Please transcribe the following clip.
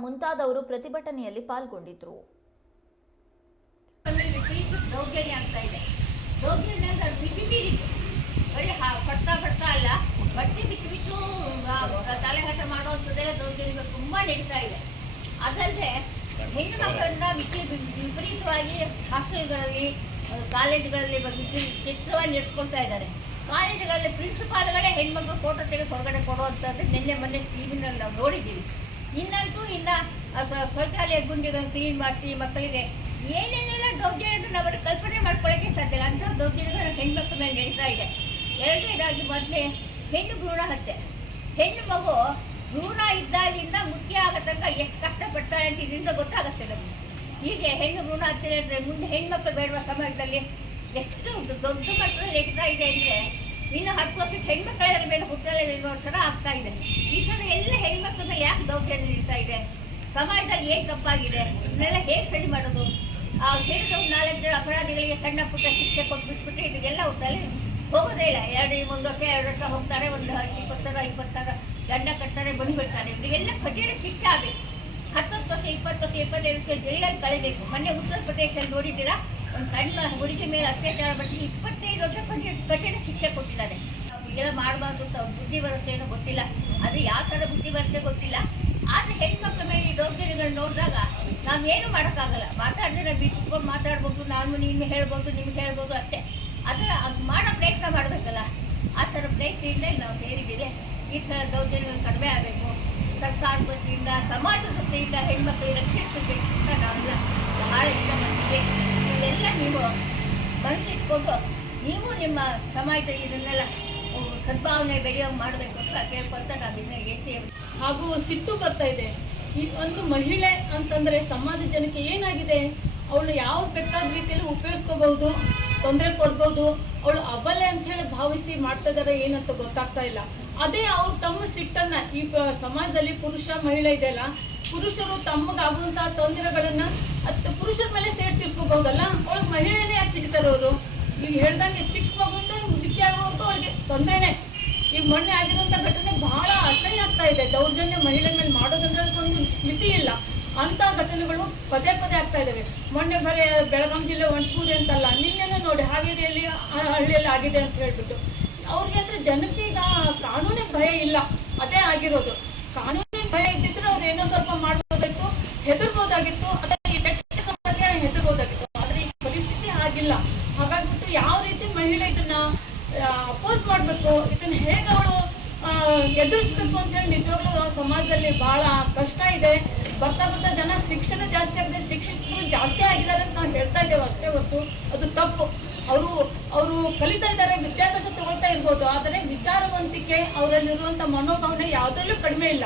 ಮುಂತಾದವರು ಪ್ರತಿಭಟನೆಯಲ್ಲಿ ಪಾಲ್ಗೊಂಡಿದ್ರು. ಪಡ್ತಾ ಪಡ್ತಾ ಅಲ್ಲ, ಬಟ್ಟೆ ಬಿಟ್ಟು ಬಿಟ್ಟು ತಲೆಹಠ ಮಾಡುವಂಥದ್ದೆಲ್ಲ ದೌರ್ಜನ್ಯ ತುಂಬ ನಡೀತಾ ಇದೆ. ಅದಲ್ಲದೆ ಹೆಣ್ಣು ಮಕ್ಕಳನ್ನ ವಿದ್ಯುತ್ ವಿಪರೀತವಾಗಿ ಹಾಸ್ಟೆಲ್ಗಳಲ್ಲಿ ಕಾಲೇಜುಗಳಲ್ಲಿ ಚಿತ್ರವಾಗಿ ನಡೆಸ್ಕೊಳ್ತಾ ಇದ್ದಾರೆ. ಕಾಲೇಜುಗಳಲ್ಲಿ ಪ್ರಿನ್ಸಿಪಾಲ್ಗಳೇ ಹೆಣ್ಮಕ್ಳು ಫೋಟೋ ತೆಗೆದು ಹೊರಗಡೆ ಕೊಡುವಂಥದ್ದು ನಿನ್ನೆ ಮೊನ್ನೆ ಟಿವಿನಲ್ಲಿ ನಾವು ನೋಡಿದ್ದೀವಿ. ಇನ್ನಂತೂ ಸ- ಶೌಚಾಲಯ ಗುಂಡಿಗಳನ್ನು ಕ್ಲೀನ್ ಮಾಡಿಸಿ ಮಕ್ಕಳಿಗೆ ಏನೇನೆಲ್ಲ ದೌರ್ಜನ್ಯದನ್ನು ನಾವು ಕಲ್ಪನೆ ಮಾಡ್ಕೊಳ್ಳೋಕೆ ಸಾಧ್ಯ ಇಲ್ಲ. ಅಂಥ ದೌರ್ಜನ್ಯಗಳು ಹೆಣ್ಮಕ್ಳ ಮೇಲೆ ನಡೀತಾ ಇದೆ. ಎರಡನೇದಾಗಿ ಮೊದಲೇ ಹೆಣ್ಣು ಭ್ರೂಣ ಹತ್ಯೆ. ಹೆಣ್ಣು ಮಗು ಭ್ರೂಣ ಇದ್ದಾಗಿಂದ ಮುಖ್ಯ ಆಗೋ ಎಷ್ಟು ಕಷ್ಟಪಡ್ತಾಳೆ ಅಂತ ಇದರಿಂದ ಗೊತ್ತಾಗುತ್ತೆ ನಮಗೆ. ಹೀಗೆ ಹೆಣ್ಣು ಭ್ರೂಣ ಹತ್ಯೆ ಮುಂದೆ ಹೆಣ್ಮಕ್ಳು ಬೇಡುವ ಸಮಯದಲ್ಲಿ ಎಷ್ಟು ದೊಡ್ಡ ಮಟ್ಟದಲ್ಲಿ ನಡೀತಾ ಇದೆ ಅಂದರೆ ಇನ್ನು ಹತ್ತು ವರ್ಷಕ್ಕೆ ಹೆಣ್ಮಕ್ಳ ಮೇಲೆ ಹುಟ್ಟಲೇ ಇರೋ ಥರ ಆಗ್ತಾ ಇದೆ. ಈ ಥರ ಎಲ್ಲ ಹೆಣ್ಮಕ್ಳ ಮೇಲೆ ಯಾಕೆ ದೌರ್ಜನ್ಯ ನೀಡ್ತಾ ಇದೆ? ಸಮಾಜದಲ್ಲಿ ಏನು ತಪ್ಪಾಗಿದೆ? ಇದನ್ನೆಲ್ಲ ಹೇಗೆ ಸರಿ ಮಾಡೋದು? ಆ ಹಿಡಿದು ನಾಲ್ಕು ಜನ ಅಪರಾಧಿಗಳಿಗೆ ಸಣ್ಣ ಪುಟ್ಟ ಶಿಕ್ಷೆ ಕೊಟ್ಬಿಟ್ಬಿಟ್ರೆ ಇದಕ್ಕೆಲ್ಲ ಒಟ್ಟಲ್ಲಿ ಹೋಗೋದೇ ಇಲ್ಲ. ಎರಡು, ಒಂದು ವರ್ಷ, ಎರಡು ವರ್ಷ ಹೋಗ್ತಾರೆ, ಒಂದು ಇಪ್ಪತ್ತು ಸಾವಿರ ಇಪ್ಪತ್ತು ಸಾವಿರ ದಂಡ ಕಟ್ತಾರೆ ಬಂದುಬಿಡ್ತಾರೆ ಇವರಿಗೆಲ್ಲ ಕಠಿಣ ಶಿಕ್ಷೆ ಆಗಬೇಕು. ಹತ್ತೊತ್ತು ವರ್ಷ, ಇಪ್ಪತ್ತು ವರ್ಷ, ಇಪ್ಪತ್ತೈದು ವರ್ಷ ಜೈಲಲ್ಲಿ ಕಳಿಬೇಕು. ಮೊನ್ನೆ ಉತ್ತರ ಪ್ರದೇಶದಲ್ಲಿ ನೋಡಿದ್ದೀರಾ? ಒಂದು ಸಣ್ಣ ಹುಡುಗಿ ಮೇಲೆ ಅತ್ಯಾಚಾರ ಬಗ್ಗೆ ಇಪ್ಪತ್ತೈದು ವರ್ಷ ಕಠಿಣ ಶಿಕ್ಷೆ ಕೊಟ್ಟಿದ್ದಾರೆ ಹೀಗೆಲ್ಲ ಮಾಡಬಾರ್ದು ಅಂತ ಬುದ್ಧಿ ಬರುತ್ತೆ ಏನೋ ಗೊತ್ತಿಲ್ಲ. ಅದು ಯಾವ ಥರ ಬುದ್ಧಿ ಬರುತ್ತೆ ಗೊತ್ತಿಲ್ಲ. ಆದರೆ ಹೆಣ್ಮಕ್ಳ ಮೇಲೆ ಈ ದೌರ್ಜನ್ಯಗಳನ್ನ ನೋಡಿದಾಗ ನಾವೇನು ಮಾಡೋಕ್ಕಾಗಲ್ಲ. ಮಾತಾಡಿದ್ರೆ ನಾವು ಬಿಟ್ಕೊಂಡು ಮಾತಾಡ್ಬೋದು, ನಾನು ನೀನು ಹೇಳ್ಬೋದು, ನಿಮ್ಗೆ ಹೇಳ್ಬೋದು ಅಷ್ಟೇ. ಅದರ ಅದ್ ಮಾಡೋ ಪ್ರಯತ್ನ ಮಾಡಬೇಕಲ್ಲ. ಆ ಥರ ಪ್ರಯತ್ನದಿಂದ ನಾವು ಸೇರಿದ್ದೀವಿ. ಈ ಥರ ದೌರ್ಜನ್ಯಗಳು ಕಡಿಮೆ ಆಗಬೇಕು. ಸರ್ಕಾರ ವತಿಯಿಂದ, ಸಮಾಜದ ವತಿಯಿಂದ ಹೆಣ್ಮಕ್ಳಿಗೆ ರಕ್ಷಿಸಬೇಕು ಅಂತ ನಾವೆಲ್ಲ ಬಹಳ ಇಷ್ಟಪಡ್ತೀವಿ. ನೀವು ಮನಸ್ಸಿಟ್ಕೊಂಡು ನೀವು ನಿಮ್ಮ ಸಮಾಜದಲ್ಲಿ ಇದನ್ನೆಲ್ಲ ಸದ್ಭಾವನೆ ಬೆಳೆಯೋ ಮಾಡಬೇಕು ಅಂತ ಕೇಳ್ಕೊಳ್ತಾ ನಾವು ಇದನ್ನ ಹೇಳ್ತೀವಿ ಹಾಗೂ ಸಿಟ್ಟು ಬರ್ತಾ ಇದೆ. ಈ ಒಂದು ಮಹಿಳೆ ಅಂತಂದರೆ ಸಮಾಜ ಜನಕ್ಕೆ ಏನಾಗಿದೆ? ಅವಳು ಯಾವ ಬೇಕಾದ ರೀತಿಯಲ್ಲಿ ಉಪಯೋಗಿಸ್ಕೋಬಹುದು, ತೊಂದರೆ ಕೊಡ್ಬೋದು, ಅವಳು ಅಬಲೆ ಅಂತ ಹೇಳಿ ಭಾವಿಸಿ ಮಾಡ್ತಾ ಇದ್ದಾರೆ ಏನಂತ ಗೊತ್ತಾಗ್ತಾ ಇಲ್ಲ. ಅದೇ ಅವ್ರು ತಮ್ಮ ಸಿಟ್ಟನ್ನು, ಈ ಸಮಾಜದಲ್ಲಿ ಪುರುಷ ಮಹಿಳೆ ಇದೆಯಲ್ಲ ಪುರುಷರು ತಮ್ಮಗಾಗುವಂತಹ ತೊಂದರೆಗಳನ್ನ ಪುರುಷರ ಮೇಲೆ ಸೇರ್ತಿರ್ಸ್ಕೋಬಹುದಲ್ಲ? ಅವಳು ಮಹಿಳೆನೇ ಯಾಕೆ ಹಿಡಿತಾರೆ ಅವರು? ಈಗ ಹೇಳ್ದಂಗೆ ಚಿಕ್ಕ ಮಗುಂದ ಮುದುಕಿ ಆಗುವಂತ ಅವ್ರಿಗೆ ತೊಂದರೆನೆ. ಈಗ ಮೊನ್ನೆ ಆಗಿರುವಂತ ಘಟನೆ ಬಹಳ ಅಸಹ್ಯ ಆಗ್ತಾ ಇದೆ. ದೌರ್ಜನ್ಯ ಮಹಿಳೆ ಮೇಲೆ ಮಾಡೋದಂದ್ರೆ ಅದಕ್ಕೊಂದು ಮಿತಿ ಇಲ್ಲ. ಅಂತ ಘಟನೆಗಳು ಪದೇ ಪದೇ ಆಗ್ತಾ ಇದಾವೆ. ಮೊನ್ನೆ ಬರೀ ಬೆಳಗಾಂ ಜಿಲ್ಲೆ ಒಂಟ್ಪೂರಿ ಅಂತಲ್ಲ, ನಿನ್ನೆನೂ ನೋಡಿ ಹಾವೇರಿಯಲ್ಲಿ ಹಳ್ಳಿಯಲ್ಲಿ ಆಗಿದೆ ಅಂತ ಹೇಳ್ಬಿಟ್ಟು. ಅವ್ರಿಗೆ ಅಂದ್ರೆ ಜನಕ್ಕೆ ಈಗ ಕಾನೂನೇ ಭಯ ಇಲ್ಲ. ಅದೇ ಆಗಿರೋದು. ಕಾನೂನಿನ ಭಯ ಇದ್ದಿದ್ರೆ ಅವ್ರು ಏನೋ ಸ್ವಲ್ಪ ಮಾಡ್ಬೋದಾಗಿತ್ತು ಹೆದರ್ಬೋದಾಗಿತ್ತು ಅಥವಾ ಈ ಬೆಟ್ಟ ಸಮಾಜಕ್ಕೆ ಹೆದರ್ಬೋದಾಗಿತ್ತು ಆದ್ರೆ ಈ ಪರಿಸ್ಥಿತಿ ಆಗಿಲ್ಲ ಹಾಗಾಗ್ಬಿಟ್ಟು ಯಾವ ರೀತಿ ಮಹಿಳೆ ಇದನ್ನ ಅಪೋಸ್ ಮಾಡಬೇಕು ಇದನ್ನ ಹೇಗೆ ಅವಳು ಎದುರಿಸ್ಬೇಕು ಅಂತ ಹೇಳಿ ನಿಜವಾಗ್ಲೂ ಸಮಾಜದಲ್ಲಿ ಬಹಳ ಕಷ್ಟ ಇದೆ. ಬರ್ತಾ ಬರ್ತಾ ಜನ ಶಿಕ್ಷಣ ಜಾಸ್ತಿ ಆಗಿದೆ, ಶಿಕ್ಷಕರು ಜಾಸ್ತಿ ಆಗಿದ್ದಾರೆ ಅಂತ ನಾವು ಹೇಳ್ತಾ ಇದ್ದೇವೆ ಅಷ್ಟೇ ಹೊತ್ತು ಅದು ತಪ್ಪು. ಅವರು ಅವರು ಕಲಿತಾ ಇದ್ದಾರೆ, ವಿದ್ಯಾಭ್ಯಾಸ ತಗೊಳ್ತಾ ಇರ್ಬೋದು, ಆದರೆ ವಿಚಾರವಂತಿಕೆ ಅವರಲ್ಲಿರುವಂಥ ಮನೋಭಾವನೆ ಯಾವುದರಲ್ಲೂ ಕಡಿಮೆ ಇಲ್ಲ.